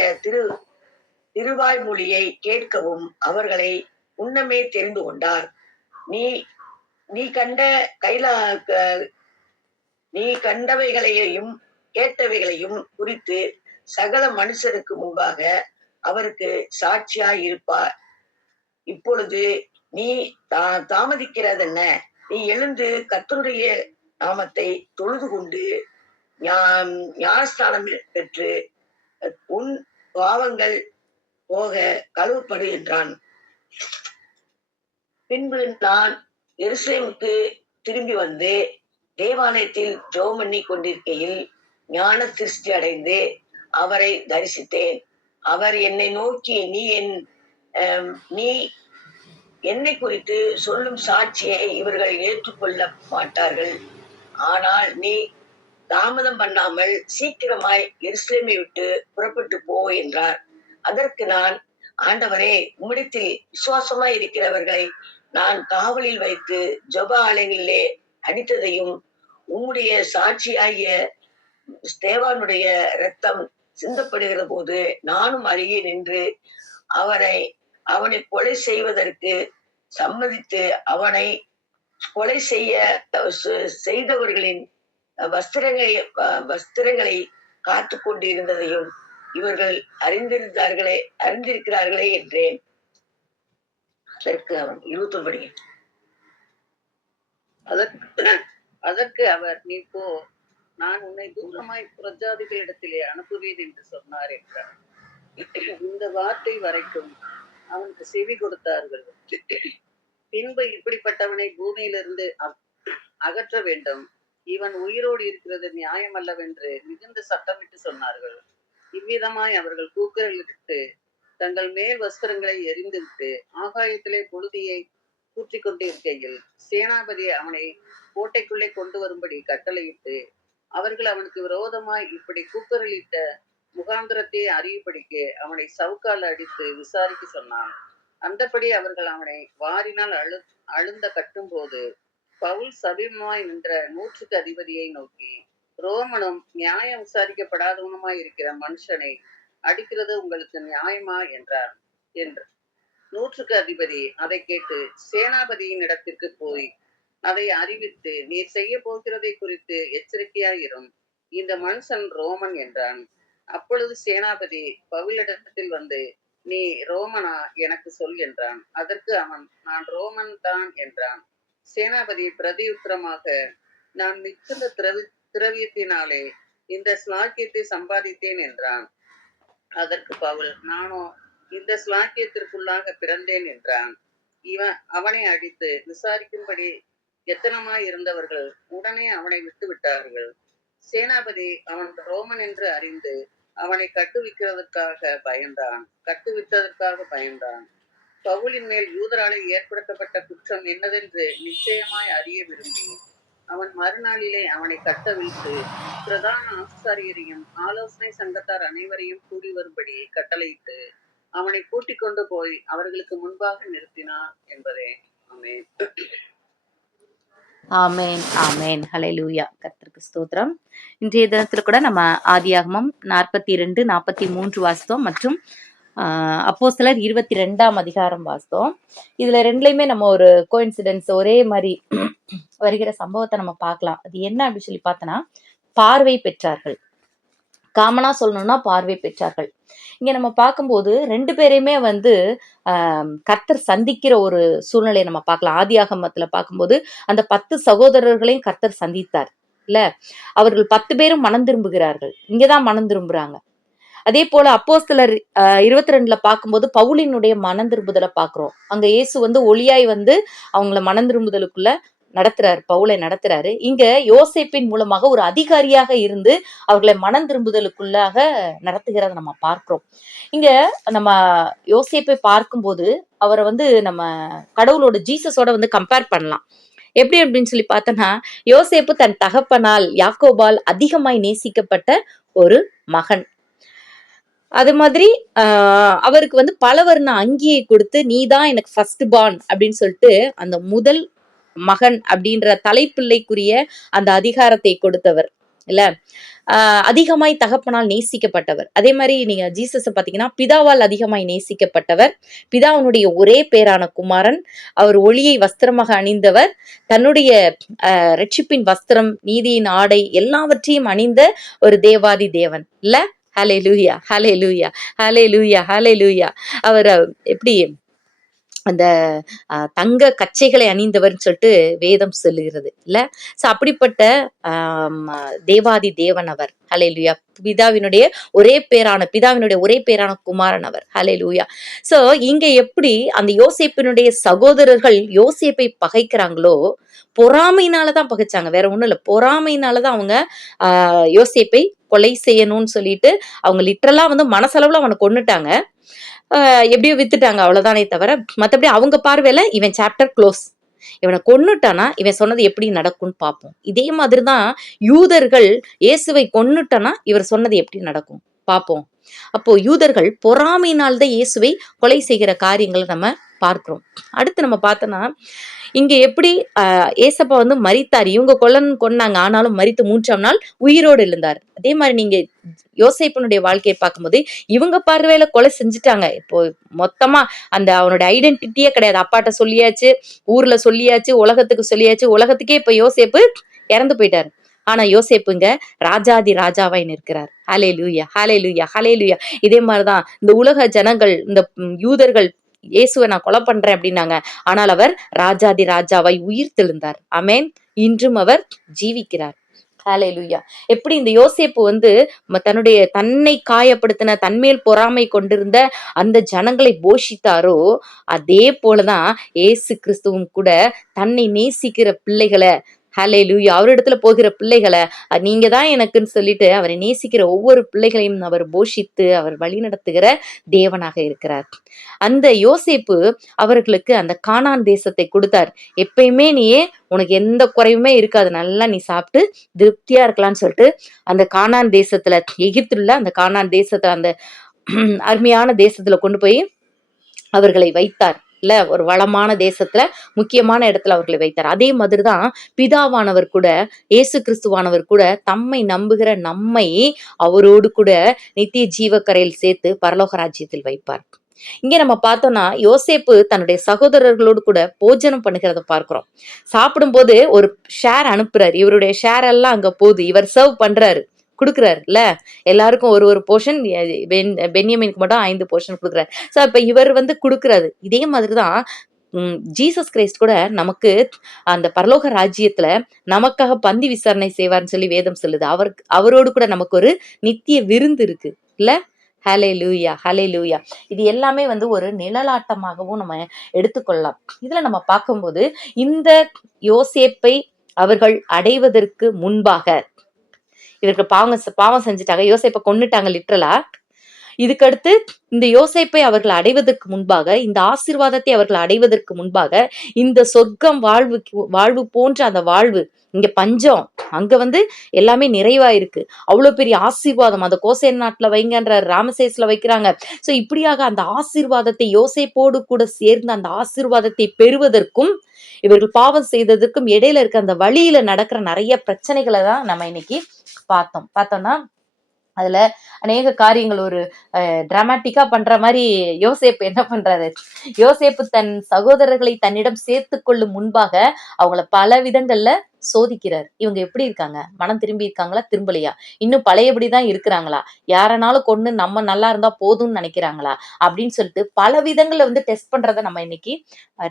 திருவாய்மொழியை கேட்கவும் அவர்களை முன்னமே தெரிந்து கொண்டார். நீ கண்டவைகளையும் கேட்டவைகளையும் குறித்து சகல மனுஷருக்கு முன்பாக அவருக்கு சாட்சியாய் இருப்பார். இப்பொழுது நீ தாமதிக்கிறதென்ன? நீ எழுந்து கர்த்தருடைய நாமத்தை தொழுது கொண்டு ஞானஸ்தானம் பெற்று உன் பாவங்கள் போக கழுவப்படு என்றான். பின்பு நான் எருசலேமுக்கு திரும்பி வந்து தேவாலயத்தில் ஜெபம் பண்ணி கொண்டிருக்கையில் ஞான திருஷ்டி அடைந்து அவரை தரிசித்தேன். அவர் என்னை நோக்கி, நீ என்னை குறித்து சொல்லும் சாட்சியை இவர்கள் ஏற்றுக்கொள்ள மாட்டார்கள். ஆனால் நீ தாமதம் பண்ணாமல் சீக்கிரமாய் எருசலேமை விட்டு புறப்பட்டு போ என்றார். அதற்கு நான், ஆண்டவரே, உம்மிடத்தில் விசுவாசமாய் இருக்கிறவர்களை நான் காவலில் வைத்து ஜெப ஆலயங்களிலே அடித்ததையும் உம்முடைய சாட்சியாகிய ஸ்தேவானுடைய இரத்தம் சிந்தப்படுகிற போது நானும் அருகே நின்று அவனை கொலை செய்வதற்கு சம்மதித்து அவனை கொலை செய்தவர்களின் வஸ்திரங்களை காத்து கொண்டு இருந்ததையும் இவர்கள் அறிந்திருக்கிறார்களே என்றேன். அதற்கு அவன் 21 அதற்கு அவர், நீ போ, நான் உன்னை தூரமாய் புறஜாதிகளிடத்திலே அனுப்புவேன் என்று சொன்னார் என்றார். இந்த வார்த்தை வரைக்கும் அவனுக்கு செவி கொடுத்தார்கள். பின்பு இப்படிப்பட்டவனை பூமியிலிருந்து அகற்ற வேண்டும், இவன் உயிரோடு இருக்கிறது நியாயம் அல்லவென்று மிகுந்த சட்டமிட்டு சொன்னார்கள். இவ்விதமாய் அவர்கள் கூக்குரலிட்டு தங்கள் மேல் வஸ்திரங்களை எரிந்துவிட்டு ஆகாயத்திலே புழுதியை கூற்றிக் கொண்டிருக்கையில் சேனாபதி அவனை கோட்டைக்குள்ளே கொண்டு வரும்படி கட்டளையிட்டு அவர்கள் அவனுக்கு விரோதமாய் இப்படி கூக்குரலிட்ட முகாந்திரத்தை அறியும்படிக்கு அவனை சவுக்கால் அடித்து விசாரிக்க சொன்னான். அந்தபடி அவர்கள் அவனை வாரினால் அழுந்த கட்டும் போது பவுல் சபீமாய் நின்ற 100க்கு அதிபதியை நோக்கி, ரோமனும் நியாயம் விசாரிக்கப்படாதவனுமாய் இருக்கிற மனுஷனை அடிக்கிறது உங்களுக்கு நியாயமா என்றார் என்று. 100க்கு அதிபதி அதை கேட்டு சேனாபதியின் இடத்திற்கு போய் அதை அறிவித்து, நீர் செய்ய போகிறதை குறித்து எச்சரிக்கையாயிரும், இந்த மனுஷன் ரோமன் என்றான். அப்பொழுது சேனாபதி பவுலிடத்தில் வந்து, நீ ரோமனா, எனக்கு சொல் என்றான். அதற்கு அவன், நான் ரோமன் தான் என்றான். சேனாபதி பிரதியுத்தரமாக, நான் மிகுந்த திரவியத்தினாலே இந்த ஸ்லாக்கியத்தை சம்பாதித்தேன் என்றான். அதற்கு பவுல், நானோ இந்த ஸ்லாக்கியத்திற்குள்ளாக பிறந்தேன் என்றான். அவனை அடித்து விசாரிக்கும்படி எத்தனமாய் இருந்தவர்கள் உடனே அவனை விட்டு விட்டார்கள். சேனாபதி அவன் ரோமன் என்று அறிந்து அவனை கட்டுவித்ததற்காக பயந்தான். பவுலின் மேல் யூதராலே ஏற்படுத்தப்பட்ட குற்றம் என்னதென்று நிச்சயமாய் அறிய விரும்பி அவன் மறுநாளிலே அவனை கட்டவிழ்த்து பிரதான ஆசாரியரையும் ஆலோசனை சங்கத்தார் அனைவரையும் கூடி வரும்படி கட்டளையிட்டு அவனை கூட்டிக் கொண்டு போய் அவர்களுக்கு முன்பாக நிறுத்தினான் என்பதே. ஆமென். ஆமேன் ஆமேன். ஹல்லேலூயா. கர்த்தருக்கு ஸ்தோத்திரம். இன்றைய தினத்துல கூட நம்ம ஆதியாகமம் 42, 43 வாசித்தோம் மற்றும் அப்போஸ்தலர் 22ஆம் அதிகாரம் வாசித்தோம். இதுல ரெண்டுலையுமே நம்ம ஒரு கோயின்சிடென்ஸ், ஒரே மாதிரி வருகிற சம்பவத்தை நம்ம பார்க்கலாம். அது என்ன அப்படின்னு சொல்லி பார்த்தோன்னா, பார்வை பெற்றார்கள். காமனா சொல்லணும்னா பார்வை பெற்றார்கள். இங்க நம்ம பார்க்கும்போது 2 பேரையுமே வந்து கர்த்தர் சந்திக்கிற ஒரு சூழ்நிலையை நம்ம பார்க்கலாம். ஆதியாகமத்துல பார்க்கும்போது அந்த 10 சகோதரர்களையும் கர்த்தர் சந்தித்தார் இல்ல. அவர்கள் 10 பேரும் மனம் திரும்புகிறார்கள். இங்கதான் மனம் திரும்புறாங்க. அதே போல அப்போஸ்தலர் 22ல பார்க்கும்போது பவுலினுடைய மனம் திரும்புதலை பார்க்கிறோம். அங்க இயேசு வந்து ஒளியாய் வந்து அவங்கள மனம் திரும்புதலுக்குள்ள நடத்துறாரு, பவுலை நடத்துறாரு. இங்க யோசேப்பின் மூலமாக ஒரு அதிகாரியாக இருந்து அவர்களை மனம் திரும்புதலுக்குள்ளாக நடத்துகிறத நம்ம பார்க்கிறோம். இங்க நம்ம யோசேப்பை பார்க்கும்போது அவரை வந்து நம்ம கடவுளோட ஜீசஸோட வந்து கம்பேர் பண்ணலாம். எப்படி அப்படின்னு சொல்லி பார்த்தோன்னா, யோசேப்பு தன் தகப்பனால் யாக்கோபால் அதிகமாய் நேசிக்கப்பட்ட ஒரு மகன். அது மாதிரி அவருக்கு வந்து பலவர்ண அங்கியை கொடுத்து, நீதான் எனக்கு ஃபர்ஸ்ட் பார்ன் அப்படின்னு சொல்லிட்டு அந்த முதல் மகன் அப்படின்ற தலைப்பிள்ளைக்குரிய அந்த அதிகாரத்தை கொடுத்தவர் இல்ல. அதிகமாய் தகப்பனால் நேசிக்கப்பட்டவர். அதே மாதிரி நீங்க ஜீசஸை பார்த்தீங்கன்னா, பிதாவால் அதிகமாய் நேசிக்கப்பட்டவர், பிதாவினுடைய ஒரே பேரான குமாரன், அவர் ஒளியை வஸ்திரமாக அணிந்தவர், தன்னுடைய ரட்சிப்பின் வஸ்திரம், நீதியின் ஆடை எல்லாவற்றையும் அணிந்த ஒரு தேவாதி தேவன் இல்ல. ஹல்லேலூயா, ஹல்லேலூயா, ஹல்லேலூயா, ஹல்லேலூயா. அவர் எப்படி அந்த தங்க கச்சைகளை அணிந்தவர்னு சொல்லிட்டு வேதம் சொல்லுகிறது இல்ல. சோ அப்படிப்பட்ட தேவாதி தேவன் அவர். ஹல்லேலூயா. பிதாவினுடைய ஒரே பேரான குமாரன் அவர். ஹல்லேலூயா. சோ இங்க எப்படி அந்த யோசேப்பினுடைய சகோதரர்கள் யோசேப்பை பகைக்கிறாங்களோ, பொறாமையினாலதான் பகைச்சாங்க, வேற ஒண்ணும் இல்ல. பொறாமையினாலதான் அவங்க யோசேப்பை கொலை செய்யணும்னு சொல்லிட்டு அவங்க லிட்டரலா வந்து மனசளவுல அவனை கொன்னுட்டாங்க. எப்படியோ வித்துட்டாங்க, அவ்வளவுதானே தவிர மற்றபடி அவங்க பார்வையில இவன் சாப்டர் க்ளோஸ். இவனை கொன்னுட்டானா இவன் சொன்னது எப்படி நடக்கும்னு பார்ப்போம். இதே மாதிரிதான் யூதர்கள் இயேசுவை கொன்னுட்டானா இவர் சொன்னது எப்படி நடக்கும் பார்ப்போம். அப்போ யூதர்கள் பொறாமையினால்தான் இயேசுவை கொலை செய்கிற காரியங்களை நம்ம பார்க்கிறோம். அடுத்து நம்ம பார்த்தோம்னா, இங்க எப்படி ஏசப்பா வந்து மரித்தார், இவங்க கொன்னாங்க, ஆனாலும் மரித்து 3ஆம் நாள் உயிரோடு எழுந்தார். அதே மாதிரி நீங்க யோசேப்பினுடைய வாழ்க்கையை பார்க்கும்போது இவங்க பார்வையில கொலை செஞ்சுட்டாங்க. இப்போ மொத்தமா அந்த அவனுடைய ஐடென்டிட்டியே கிடையாது. அப்பாட்ட சொல்லியாச்சு, ஊர்ல சொல்லியாச்சு, உலகத்துக்கு சொல்லியாச்சு, உலகத்துக்கே இப்ப யோசேப்பு இறந்து போயிட்டாரு. ஆனா யோசேப்புங்க ராஜாதி ராஜாவாய் நிற்கிறார். ஹல்லேலூயா, ஹல்லேலூயா, ஹல்லேலூயா. இதே மாதிரிதான் இந்த உலக ஜனங்கள், இந்த யூதர்கள் இயேசுவை நான் கொலை பண்றேன் அப்படின்னாங்க, ஆனால் அவர் ராஜாதி ராஜாவாய் உயிர் தெழுந்தார். ஆமென். இன்றும் அவர் ஜீவிக்கிறார். ஹல்லேலூயா. எப்படி இந்த யோசேப்பு வந்து தன்னை காயப்படுத்தின, தன்மேல் பொறாமை கொண்டிருந்த அந்த ஜனங்களை போஷித்தாரோ, அதே போலதான் இயேசு கிறிஸ்துவும் கூட தன்னை நேசிக்கிற பிள்ளைகளை, ஹல்லேலூயா, அவரிடத்துல போகிற பிள்ளைகளை, நீங்க தான் எனக்குன்னு சொல்லிட்டு அவரை நேசிக்கிற ஒவ்வொரு பிள்ளைகளையும் அவர் போஷித்து அவர் வழி நடத்துகிற தேவனாக இருக்கிறார். அந்த யோசேப்பு அவர்களுக்கு அந்த கானான் தேசத்தை கொடுத்தார். எப்பயுமே நீயே உனக்கு எந்த குறைவுமே இருக்காது, நல்லா நீ சாப்பிட்டு திருப்தியா இருக்கலாம்னு சொல்லிட்டு அந்த கானான் தேசத்துல, எகிப்துல அந்த கானான் தேசத்துல, அந்த அருமையான தேசத்துல கொண்டு போய் அவர்களை வைத்தார். இல்ல ஒரு வளமான தேசத்துல முக்கியமான இடத்துல அவர்களை வைத்தார். அதே மாதிரிதான் பிதாவானவர் கூட, இயேசு கிறிஸ்துவானவர் கூட தம்மை நம்புகிற நம்மை அவரோடு கூட நித்திய ஜீவக்கரையில் சேர்த்து பரலோக ராஜ்யத்தில் வைப்பார். இங்க நம்ம பார்த்தோம்னா யோசேப்பு தன்னுடைய சகோதரர்களோடு கூட போஜனம் பண்ணுகிறத பார்க்கிறோம். சாப்பிடும்போது ஒரு ஷேர் அனுப்புறாரு. இவருடைய ஷேர் எல்லாம் அங்க போகுது. இவர் சர்வ் பண்றாரு, கொடுக்குறாரு இல்ல, எல்லாருக்கும் ஒரு ஒரு போர்ஷன். பென்யமீனுக்கு மட்டும் 5 போர்ஷன் கொடுக்குறாரு. சோ இப்ப இவர் கொடுக்குறாரு. இதே மாதிரிதான் ஜீசஸ் கிரைஸ்ட் கூட நமக்கு அந்த பரலோக ராஜ்யத்துல நமக்காக பந்தி விசாரணை செய்வார்னு சொல்லி வேதம் சொல்லுது. அவரோடு கூட நமக்கு ஒரு நித்திய விருந்து இருக்கு இல்ல. ஹல்லேலூயா, ஹல்லேலூயா. இது எல்லாமே ஒரு நிழலாட்டமாகவும் நம்ம எடுத்துக்கொள்ளலாம். இதுல நம்ம பார்க்கும்போது இந்த யோசேப்பை அவர்கள் அடைவதற்கு முன்பாக, இவருக்கு பாவம் செஞ்சுட்டாங்க, யோசேப்பை கொன்னுட்டாங்க லிட்ரலா. இதுக்கடுத்து இந்த யோசேப்பை அவர்கள் அடைவதற்கு முன்பாக, இந்த ஆசீர்வாதத்தை அவர்கள் அடைவதற்கு முன்பாக, இந்த சொர்க்கம் வாழ்வு போன்ற அந்த வாழ்வு, இங்க பஞ்சம், அங்க எல்லாமே நிறைவா இருக்கு. அவ்வளவு பெரிய ஆசீர்வாதம். அந்த கோசேன் நாட்டுல வைங்கன்ற ராமசேஸ்ல வைக்கிறாங்க. சோ இப்படியாக அந்த ஆசீர்வாதத்தை யோசேப்போடு கூட சேர்ந்து அந்த ஆசீர்வாதத்தை பெறுவதற்கும் இவர்கள் பாவம் செய்ததற்கும் இடையில இருக்க அந்த வழியில நடக்கிற நிறைய பிரச்சனைகளை தான் நம்ம இன்னைக்கு பார்த்தோம்னா அதுல அநேக காரியங்கள் ஒரு டிராமாட்டிக்கா பண்ற மாதிரி யோசேப்பு என்ன பண்றாரு, யோசேப்பு தன் சகோதரர்களை தன்னிடம் சேர்த்து கொள்ளும் முன்பாக அவங்கள பல விதங்கள்ல சோதிக்கிறார். இவங்க எப்படி இருக்காங்க, மனம் திரும்பி இருக்காங்களா, திரும்பலையா, இன்னும் பழையபடிதான் இருக்கிறாங்களா, யாரனாலும் கொண்டு நம்ம நல்லா இருந்தா போதும்னு நினைக்கிறாங்களா அப்படின்னு சொல்லிட்டு பல விதங்கள்ல டெஸ்ட் பண்றதை நம்ம இன்னைக்கு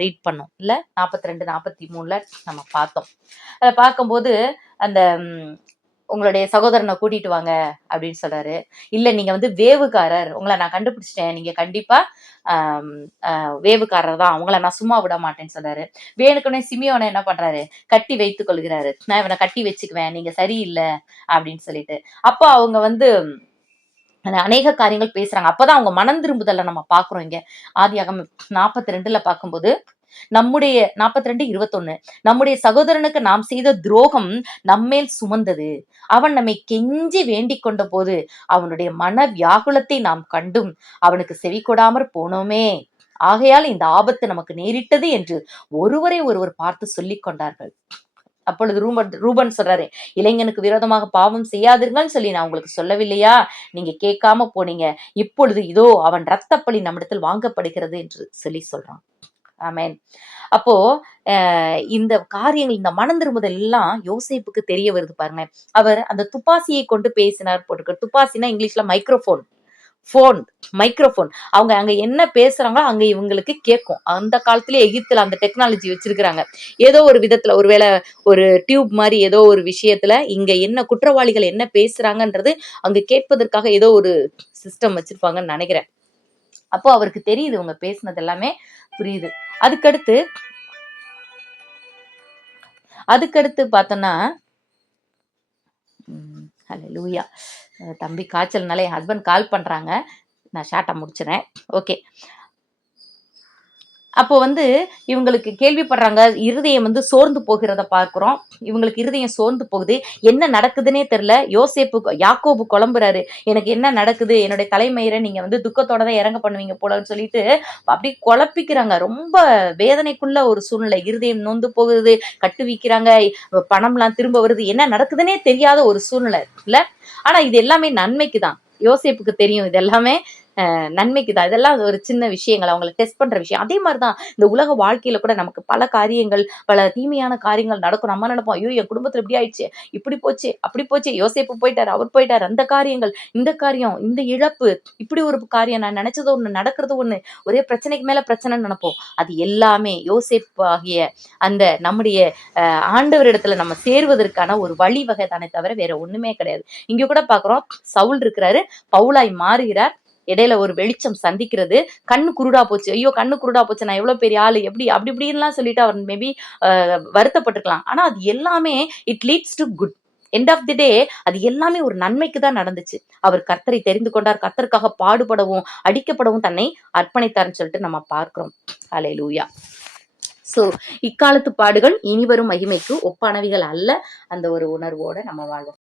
ரீட் பண்ணோம் இல்ல. 42, 43 நம்ம பார்த்தோம். அதை பார்க்கும்போது அந்த உங்களுடைய சகோதரனை கூட்டிட்டு வாங்க அப்படின்னு சொல்றாரு. இல்ல நீங்க வேவுக்காரர், உங்களை நான் கண்டுபிடிச்சிட்டேன், நீங்க கண்டிப்பா வேவுக்காரர் தான், உங்களை நான் சும்மா விட மாட்டேன்னு சொல்றாரு. வேணுக்குனே சிமியோனை என்ன பண்றாரு, கட்டி வைத்துக் கொள்கிறாரு. நான் இவனை கட்டி வச்சுக்குவேன், நீங்க சரியில்லை அப்படின்னு சொல்லிட்டு. அப்போ அவங்க அநேக காரியங்கள் பேசுறாங்க. அப்பதான் அவங்க மனம் திரும்புதல்ல நம்ம பாக்குறோம். இங்க ஆதியாகமம் 42 பார்க்கும்போது நம்முடைய 42:21 நம்முடைய சகோதரனுக்கு நாம் செய்த துரோகம் நம்மேல் சுமந்தது, அவன் நம்மை கெஞ்சி வேண்டிக் கொண்ட போது அவனுடைய மன வியாகுலத்தை நாம் கண்டும் அவனுக்கு செவி கொடாமற் போனோமே, ஆகையால் இந்த ஆபத்து நமக்கு நேரிட்டது என்று ஒருவரை ஒருவர் பார்த்து சொல்லிக் கொண்டார்கள். அப்பொழுது ரூபன் சொல்றாரு, இளைஞனுக்கு விரோதமாக பாவம் செய்யாதீர்கள்னு சொல்லி நான் உங்களுக்கு சொல்லவில்லையா, நீங்க கேட்காம போனீங்க, இப்பொழுது இதோ அவன் இரத்தப்பழி நம்மிடத்தில் வாங்கப்படுகிறது என்று சொல்றான். ஆமென். அப்போ இந்த காரியங்கள், இந்த மனம் திரும்புதல் எல்லாம் யோசேப்புக்கு தெரிய வருது பாருங்க. அவர் அந்த துப்பாசியை கொண்டு பேசினார் போட்டிருக்கு. துப்பாசினா இங்கிலீஷ்ல மைக்ரோஃபோன். அவங்க அங்க என்ன பேசுறாங்களோ அங்க இவங்களுக்கு கேட்கும். அந்த காலத்திலே எகிப்துல அந்த டெக்னாலஜி வச்சிருக்கிறாங்க. ஏதோ ஒரு விதத்துல, ஒருவேளை ஒரு டியூப் மாதிரி ஏதோ ஒரு விஷயத்துல இங்க என்ன குற்றவாளிகள் என்ன பேசுறாங்கன்றது அங்க கேட்பதற்காக ஏதோ ஒரு சிஸ்டம் வச்சிருப்பாங்கன்னு நினைக்கிறேன். அப்போ அவருக்கு தெரியுது இவங்க பேசினது எல்லாமே புரியுது. அதுக்கடுத்து பார்த்தோம்னா ஹல்லேலூயா, தம்பி காய்ச்சல்னால என் ஹஸ்பண்ட் கால் பண்றாங்க, நான் ஷார்ட்டா முடிச்சிடறேன். ஓகே. அப்போ இவங்களுக்கு கேள்விப்படுறாங்க, இருதயம் சோர்ந்து போகிறத பார்க்கிறோம். இவங்களுக்கு இருதயம் சோர்ந்து போகுது, என்ன நடக்குதுன்னே தெரியல. யாக்கோபு குழம்புறாரு, எனக்கு என்ன நடக்குது, என்னுடைய தலைமயிரை நீங்க துக்கத்தோட தான் இறங்க பண்ணுவீங்க போலன்னு சொல்லிட்டு அப்படி குழப்பிக்கிறாங்க. ரொம்ப வேதனைக்குள்ள ஒரு சூழ்நிலை, இருதயம் நொந்து போகுது, கட்டு வைக்கிறாங்க, பணம்லாம் திரும்ப வருது, என்ன நடக்குதுன்னே தெரியாத ஒரு சூழ்நிலை இல்ல. ஆனா இது எல்லாமே நன்மைக்கு தான். யோசேப்புக்கு தெரியும் இது எல்லாமே நன்மைக்கு தான். இதெல்லாம் ஒரு சின்ன விஷயங்கள், அவங்களை டெஸ்ட் பண்ற விஷயம். அதே மாதிரிதான் இந்த உலக வாழ்க்கையில கூட நமக்கு பல காரியங்கள், பல தீமையான காரியங்கள் நடக்கும். நம்ம நினைப்போம், ஐயோ என் குடும்பத்துல இப்படி ஆயிடுச்சு, இப்படி போச்சு, அப்படி போச்சு, யோசேப்பு போயிட்டாரு, அவர் போயிட்டாரு, அந்த காரியங்கள், இந்த காரியம், இந்த இழப்பு, இப்படி ஒரு காரியம், நான் நினைச்சது ஒண்ணு நடக்கிறது ஒண்ணு, ஒரே பிரச்சனைக்கு மேல பிரச்சனைன்னு நினைப்போம். அது எல்லாமே யோசேப்பு ஆகிய அந்த நம்முடைய ஆண்டவரிடத்துல நம்ம சேர்வதற்கான ஒரு வழிவகை தானே தவிர வேற ஒண்ணுமே கிடையாது. இங்க கூட பாக்குறோம், சவுல் இருக்கிறாரு, பவுலாய் மாறுகிறார். இடையில ஒரு வெளிச்சம் சந்திக்கிறது, கண்ணு குருடா போச்சு, ஐயோ கண்ணு குருடா போச்சு, நான் எவ்வளவு பெரிய ஆளு, எப்படி அப்படி இப்படின்லாம் சொல்லிட்டு அவர் மேபி வருத்தப்பட்டிருக்கலாம். ஆனா அது எல்லாமே it leads to good. End of the day அது எல்லாமே ஒரு நன்மைக்கு தான் நடந்துச்சு. அவர் கர்த்தரை தெரிந்து கொண்டார், கர்த்தருக்காக பாடுபடவும் அடிக்கப்படவும் தன்னை அர்ப்பணித்தார்னு சொல்லிட்டு நம்ம பார்க்கிறோம். ஹல்லேலூயா. சோ இக்காலத்து பாடுகள் இனி வரும் மகிமைக்கு ஒப்பானவைகள் அல்ல. அந்த ஒரு உணர்வோட நம்ம வாழ்வோம்.